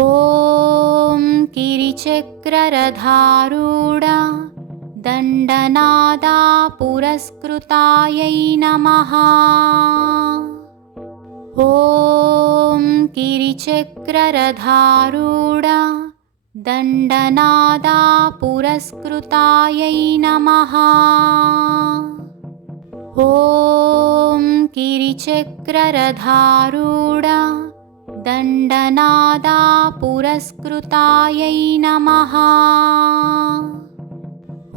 ॐ गिरिचक्ररधारूढा दण्डनादा पुरस्कृतायै नमः। ॐ गिरिचक्ररधारूढा दण्डनादा पुरस्कृतायै नमः। ॐ गिरिचक्ररधारूढा दण्डनादा पुरस्कृतायै नमः।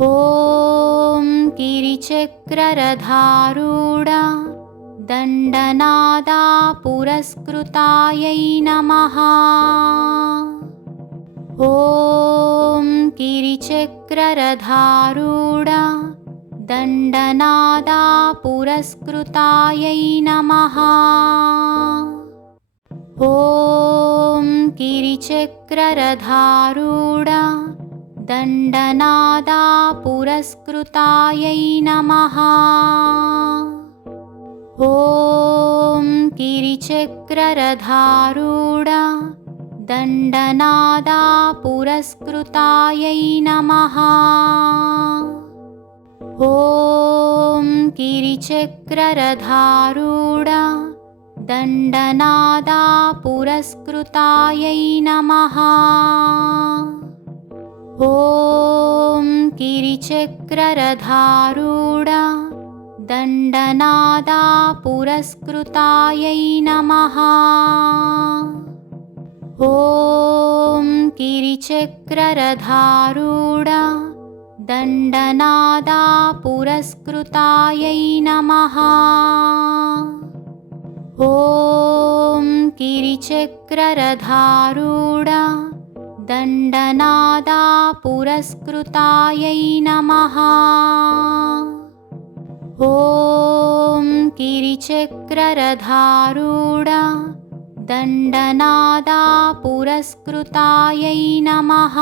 ॐ गिरिचक्ररधारूढा दण्डनादा पुरस्कृतायै नमः। ॐ गिरिचक्ररधारूढा दण्डनादा पुरस्कृतायै नमः ॐ गिरिचक्ररधारूढा दण्डनादा पुरस्कृतायै नमः। ॐ गिरिचक्ररधारूढा दण्डनादा पुरस्कृतायै नमः। ॐ गिरिचक्ररधारूढा दण्डनादा पुरस्कृतायै नमः। ॐ गिरिचक्ररधारूढा दण्डनादा पुरस्कृतायै नमः। ॐ गिरिचक्ररधारूढा दण्डनादा पुरस्कृतायै नमः ॐ गिरिचक्ररधारूढा दण्डनादा पुरस्कृतायै नमः। ॐ गिरिचक्ररधारूढा दण्डनादा पुरस्कृतायै नमः।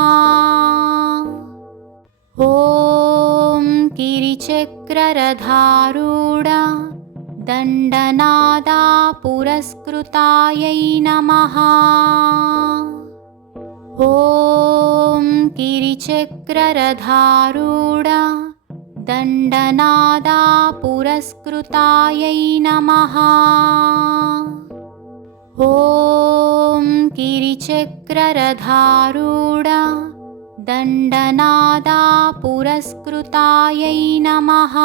ॐ गिरिचक्ररधारूढा दण्डनादा पुरस्कृतायै नमः। ॐ गिरिचक्ररधारूढा दण्डनादा पुरस्कृतायै नमः। ॐ गिरिचक्ररधारूढा दण्डनादा पुरस्कृतायै नमः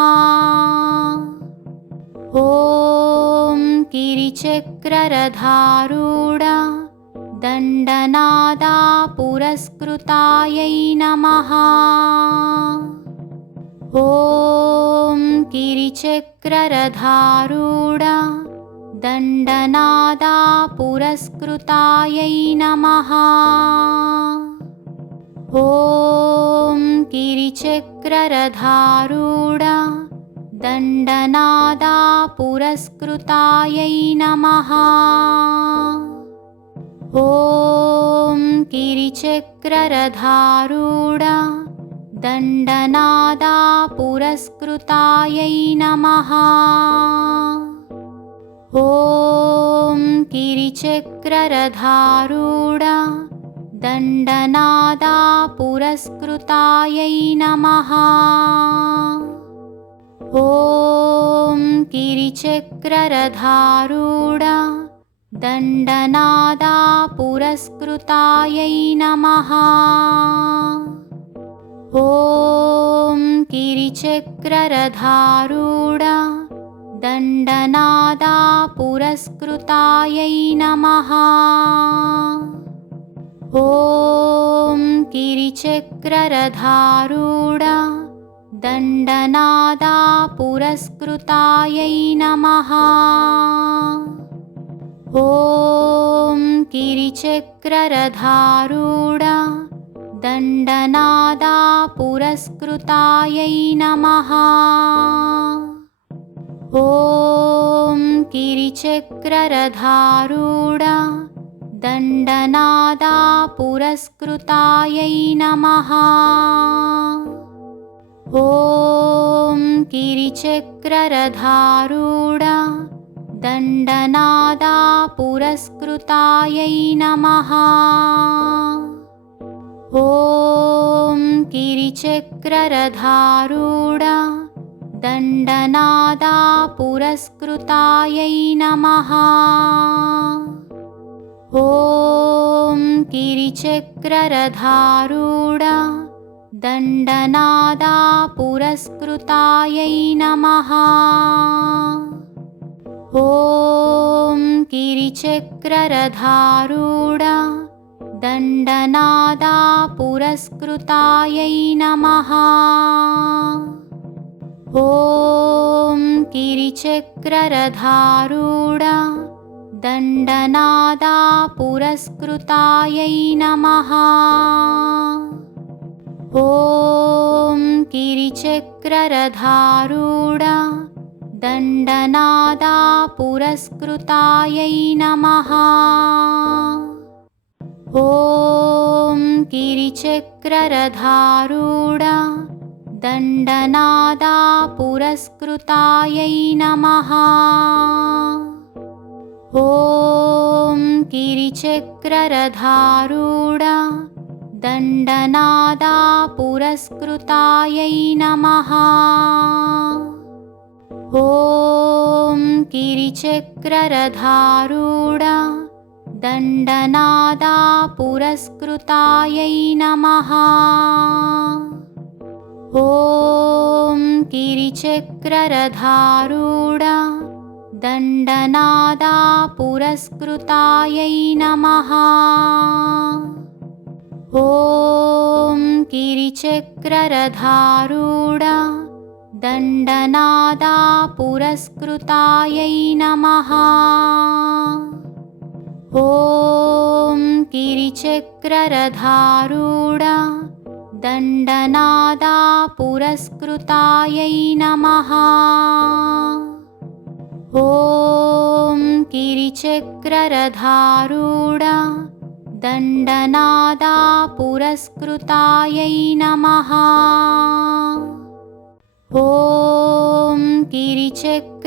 ॐ गिरिचक्ररधारूढा दण्डनादा पुरस्कृतायै नमः। ॐ गिरिचक्ररधारूढा दण्डनादा पुरस्कृतायै नमः। ॐ गिरिचक्ररधारूढा दण्डनादा पुरस्कृतायै नमः। ॐ गिरिचक्ररधारूढा दण्डनादा पुरस्कृतायै नमः। ॐ गिरिचक्ररधारूढा दण्डनादा पुरस्कृतायै नमः ॐ गिरिचक्ररधारूढा दण्डनादा पुरस्कृतायै नमः। ॐ गिरिचक्ररधारूढा दण्डनादा पुरस्कृतायै नमः। ॐ गिरिचक्ररधारूढा दण्डनादा पुरस्कृतायै नमः। ॐ गिरिचक्ररधारूढा दण्डनादा पुरस्कृतायै नमः। ॐ गिरिचक्ररधारूढा दण्डनादा पुरस्कृतायै नमः ॐ गिरिचक्ररधारूढा दण्डनादा पुरस्कृतायै नमः। ॐ गिरिचक्ररधारूढा दण्डनादा पुरस्कृतायै नमः। ॐ गिरिचक्ररधारूढा दण्डनादा पुरस्कृतायै नमः। ॐ गिरिचक्ररधारूढ दण्डनादा पुरस्कृतायै नमः। ॐ गिरिचक्ररधारूढ दण्डनादा पुरस्कृतायै नमः ॐ गिरिचक्ररधारूढ दण्डनादा पुरस्कृतायै नमः। ॐ गिरिचक्ररधारूढ दण्डनादा पुरस्कृतायै नमः। ॐ गिरिचक्ररधारूढ दण्डनादा पुरस्कृतायै नमः। ॐ गिरिचक्ररधारूढ दण्डनादा पुरस्कृतायै नमः। ॐ गिरिचक्ररधारूढ दण्डनादा पुरस्कृतायै नमः ॐ गिरिचक्ररधारूढ दण्डनादा पुरस्कृतायै नमः। ॐ गिरिचक्ररधारूढ दण्डनादा पुरस्कृतायै नमः। ॐ गिरिचक्ररधारूढ दण्डनादा पुरस्कृतायै नमः। ॐ गिरिचक्ररधारूढ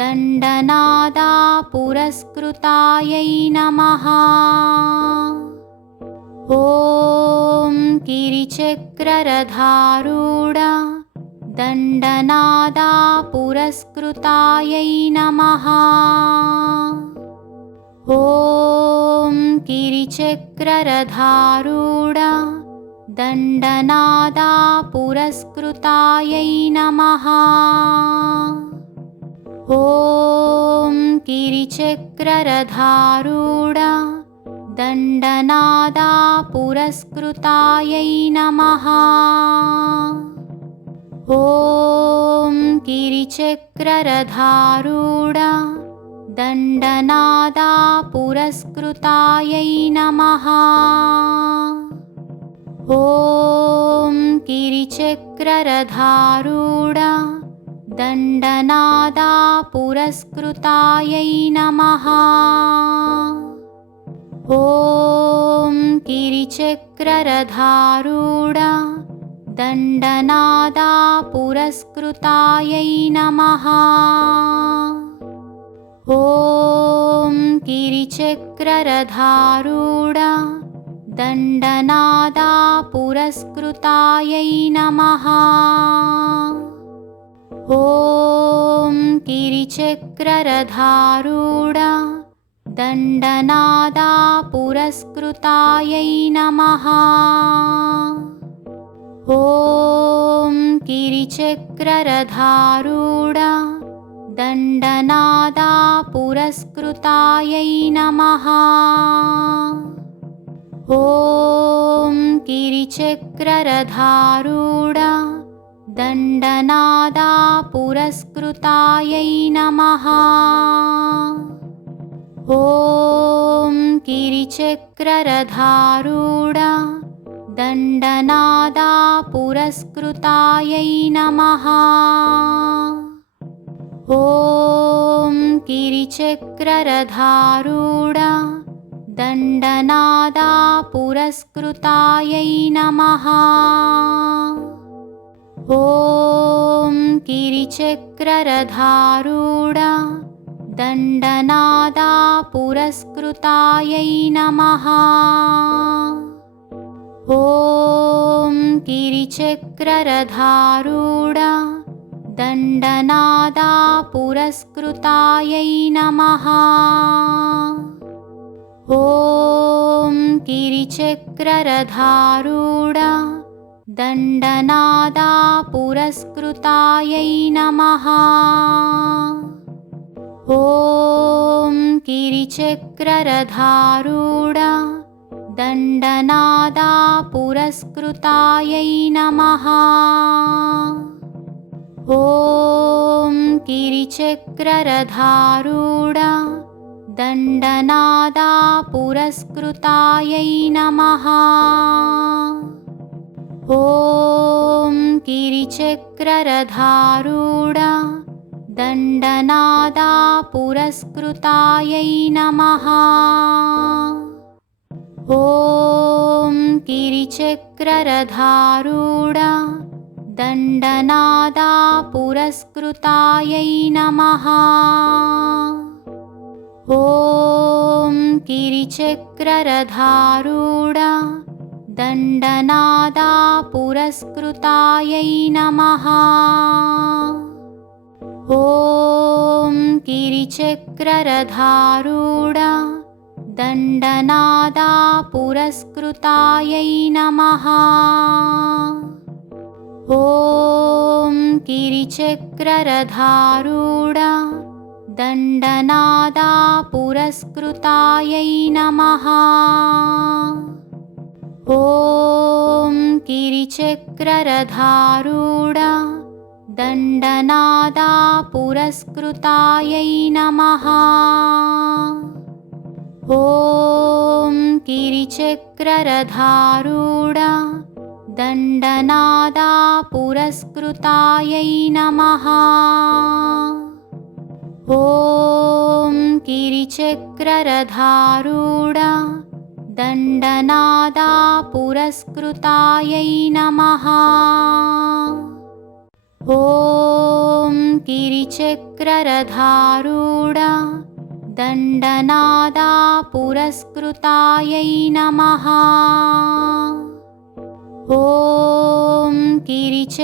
दण्डनादा पुरस्कृतायै नमः। ॐ गिरिचक्ररधारूढ दण्डनादा पुरस्कृतायै नमः ॐ गिरिचक्ररधारूढ दण्डनादा पुरस्कृतायै नमः। ॐ गिरिचक्ररधारूढ दण्डनादा पुरस्कृतायै नमः। ॐ गिरिचक्ररधारूढ दण्डनादा पुरस्कृतायै नमः। ॐ गिरिचक्ररधारूढ दण्डनादा पुरस्कृतायै नमः। ॐ गिरिचक्ररधारूढ दण्डनादा पुरस्कृतायै नमः ॐ गिरिचक्ररधारूढ दण्डनादा पुरस्कृतायै नमः। ॐ गिरिचक्ररधारूढ दण्डनादा पुरस्कृतायै नमः। ॐ गिरिचक्ररधारूढ दण्डनादा पुरस्कृतायै नमः। ॐ गिरिचक्ररधारूढ दण्डनादा पुरस्कृतायै नमः। ॐ गिरिचक्ररधारूढ दण्डनादा पुरस्कृतायै नमः ॐ गिरिचक्ररधारूढ दण्डनादा पुरस्कृतायै नमः। ॐ गिरिचक्ररधारूढ दण्डनादा पुरस्कृतायै नमः। ॐ गिरिचक्ररधारूढ दण्डनादा पुरस्कृतायै नमः। ॐ गिरिचक्ररधारूढ दण्डनादा पुरस्कृतायै नमः। ॐ गिरिचक्ररधारूढ दण्डनादा पुरस्कृतायै नमः ॐ गिरिचक्ररधारूढ दण्डनादा पुरस्कृतायै नमः। ॐ गिरिचक्ररधारूढ दण्डनादा पुरस्कृतायै नमः। ॐ गिरिचक्ररधारूढ दण्डनादा पुरस्कृतायै नमः। ॐ गिरिचक्ररधारूढ दण्डनादा पुरस्कृतायै नमः। ॐ गिरिचक्ररधारूढ दण्डनादा पुरस्कृतायै नमः ॐ गिरिचक्ररधारूढ दण्डनादा पुरस्कृतायै नमः। ॐ गिरिचक्ररधारूढ दण्डनादा पुरस्कृतायै नमः। ॐ गिरिचक्ररधारूढ दण्डनादा पुरस्कृतायै नमः। ॐ गिरिचक्ररधारूढ दण्डनादा पुरस्कृतायै नमः। ॐ गिरिचक्ररधारूढ दण्डनादा पुरस्कृतायै नमः ॐ गिरिचक्ररधारूढ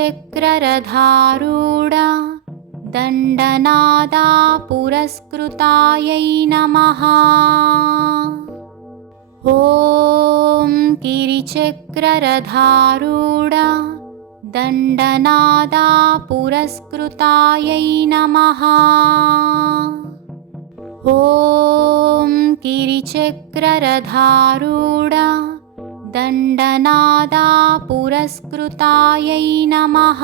दण्डनादा पुरस्कृतायै नमः। ॐ गिरिचक्ररधारूढ दण्डनादा पुरस्कृतायै नमः। ॐ गिरिचक्ररधारूढ दण्डनादा पुरस्कृतायै नमः।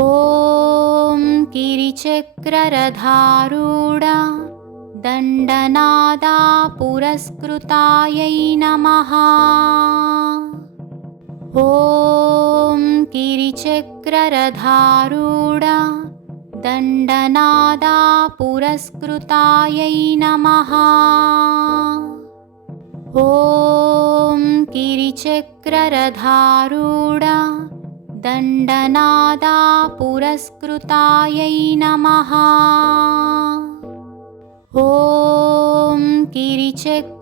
ॐ गिरिचक्ररधारूढ दण्डनादा पुरस्कृतायै नमः। ॐ गिरिचक्ररधारूढ दण्डनादा पुरस्कृतायै नमः ॐ गिरिचक्ररधारूढ दण्डनादा पुरस्कृतायै नमः। ॐ गिरिचक्ररधारूढ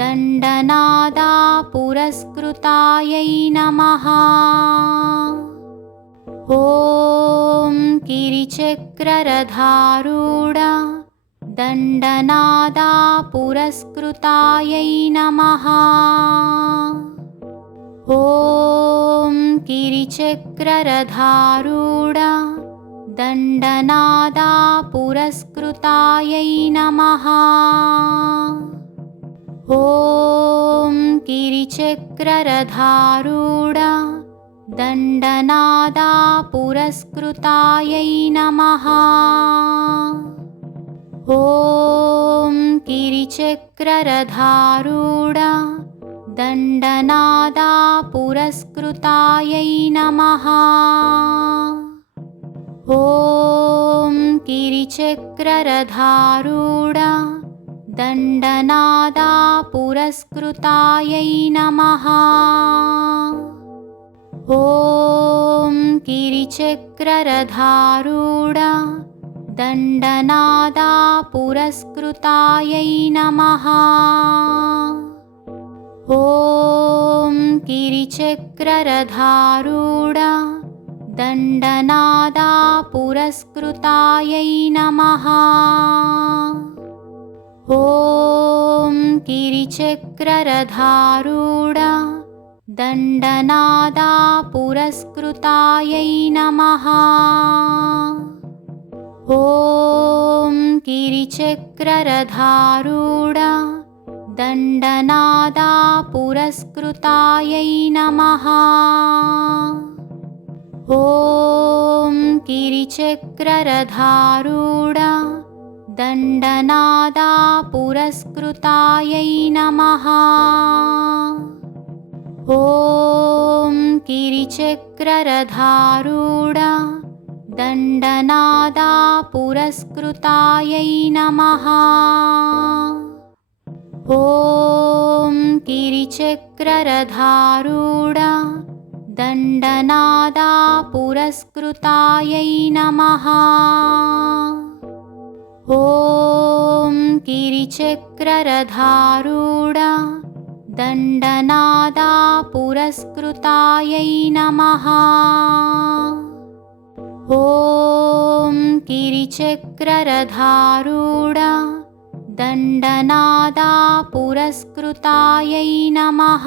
दण्डनादा पुरस्कृतायै नमः। ॐ गिरिचक्ररधारूढ दण्डनादा पुरस्कृतायै नमः। ॐ गिरिचक्ररधारूढ दण्डनादा पुरस्कृतायै नमः। ॐ गिरिचक्ररधारूढ दण्डनादा पुरस्कृतायै नमः ॐ गिरिचक्ररधारूढ दण्डनादा पुरस्कृतायै नमः। ॐ गिरिचक्ररधारूढ दण्डनादा पुरस्कृतायै नमः। ॐ गिरिचक्ररधारूढ दण्डनादा पुरस्कृतायै नमः। ॐ गिरिचक्ररधारूढ दण्डनादा पुरस्कृतायै नमः। ॐ गिरिचक्ररधारूढ दण्डनादा पुरस्कृतायै नमः ॐ गिरिचक्ररधारूढ दण्डनादा पुरस्कृतायै नमः। ॐ गिरिचक्ररधारूढ दण्डनादा पुरस्कृतायै नमः। ॐ गिरिचक्ररधारूढ दण्डनादा पुरस्कृतायै नमः। ॐ गिरिचक्ररधारूढ दण्डनादा पुरस्कृतायै नमः। ॐ गिरिचक्ररधारूढ दण्डनादा पुरस्कृतायै नमः ॐ गिरिचक्ररधारूढ दण्डनादा पुरस्कृतायै नमः।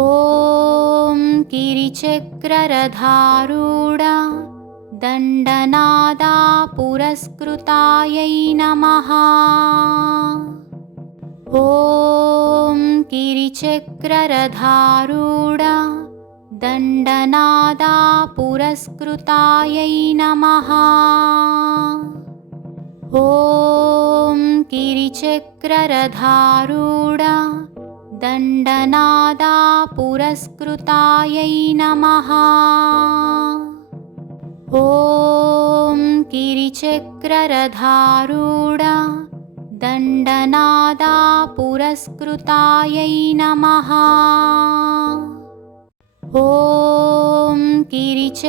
ॐ गिरिचक्ररधारूढ दण्डनादा पुरस्कृतायै नमः। ॐ गिरिचक्ररधारूढ दण्डनादा पुरस्कृतायै नमः। ॐ गिरिचक्ररधारूढ दण्डनादा पुरस्कृतायै नमः। ॐ गिरिचक्ररधारूढ दण्डनादा पुरस्कृतायै नमः ॐ गिरिचक्ररधारूढ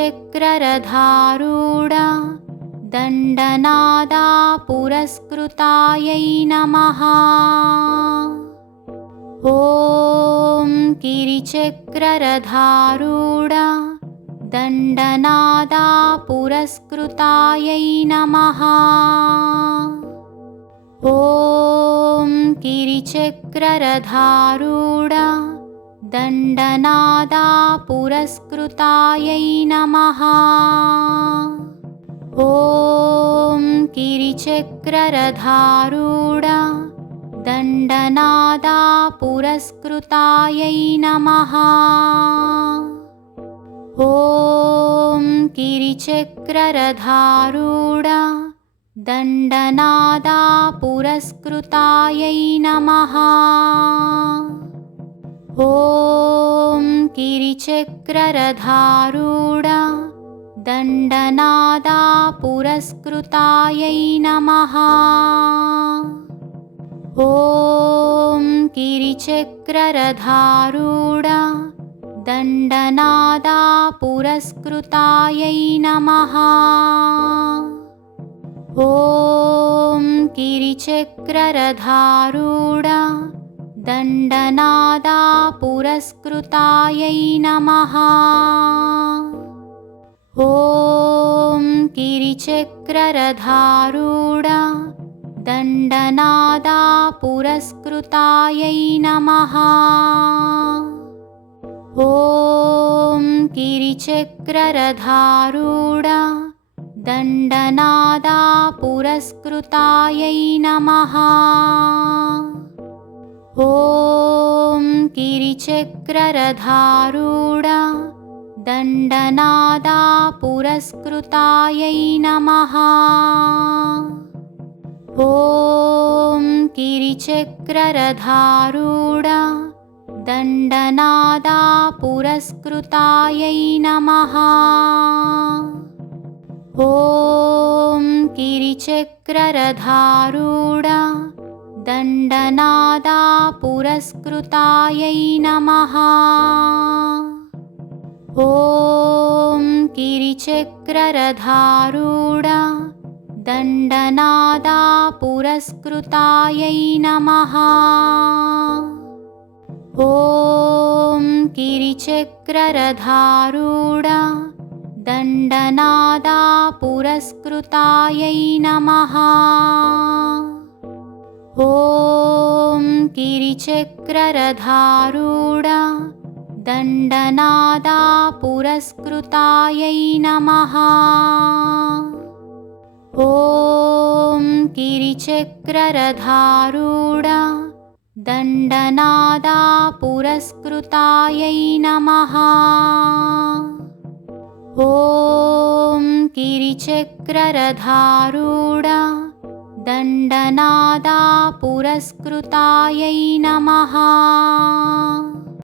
दण्डनादा पुरस्कृतायै नमः। ॐ गिरिचक्ररधारूढ दण्डनादा पुरस्कृतायै नमः। ॐ गिरिचक्ररधारूढ दण्डनादा पुरस्कृतायै नमः। ॐ गिरिचक्ररधारूढ दण्डनादा पुरस्कृतायै नमः। ॐ गिरिचक्ररधारूढ दण्डनादा पुरस्कृतायै नमः ॐ गिरिचक्ररधारूढ दण्डनादा पुरस्कृतायै नमः। ॐ गिरिचक्ररधारूढ दण्डनादा पुरस्कृतायै नमः। ॐ गिरिचक्ररधारूढ दण्डनादा पुरस्कृतायै नमः। ॐ गिरिचक्ररधारूढ दण्डनादा पुरस्कृतायै नमः। ॐ गिरिचक्ररधारूढ दण्डनादा पुरस्कृतायै नमः ॐ गिरिचक्ररधारूढ दण्डनादा पुरस्कृतायै नमः। ॐ गिरिचक्ररधारूढ दण्डनादा पुरस्कृतायै नमः। ॐ गिरिचक्ररधारूढ दण्डनादा पुरस्कृतायै नमः। ॐ गिरिचक्ररधारूढ दण्डनादा पुरस्कृतायै नमः। ॐ गिरिचक्ररधारूढ दण्डनादा पुरस्कृतायै नमः ॐ गिरिचक्ररधारूढ दण्डनादा पुरस्कृतायै नमः। ॐ गिरिचक्ररधारूढ दण्डनादा पुरस्कृतायै नमः। ॐ गिरिचक्ररधारूढ दण्डनादा पुरस्कृतायै नमः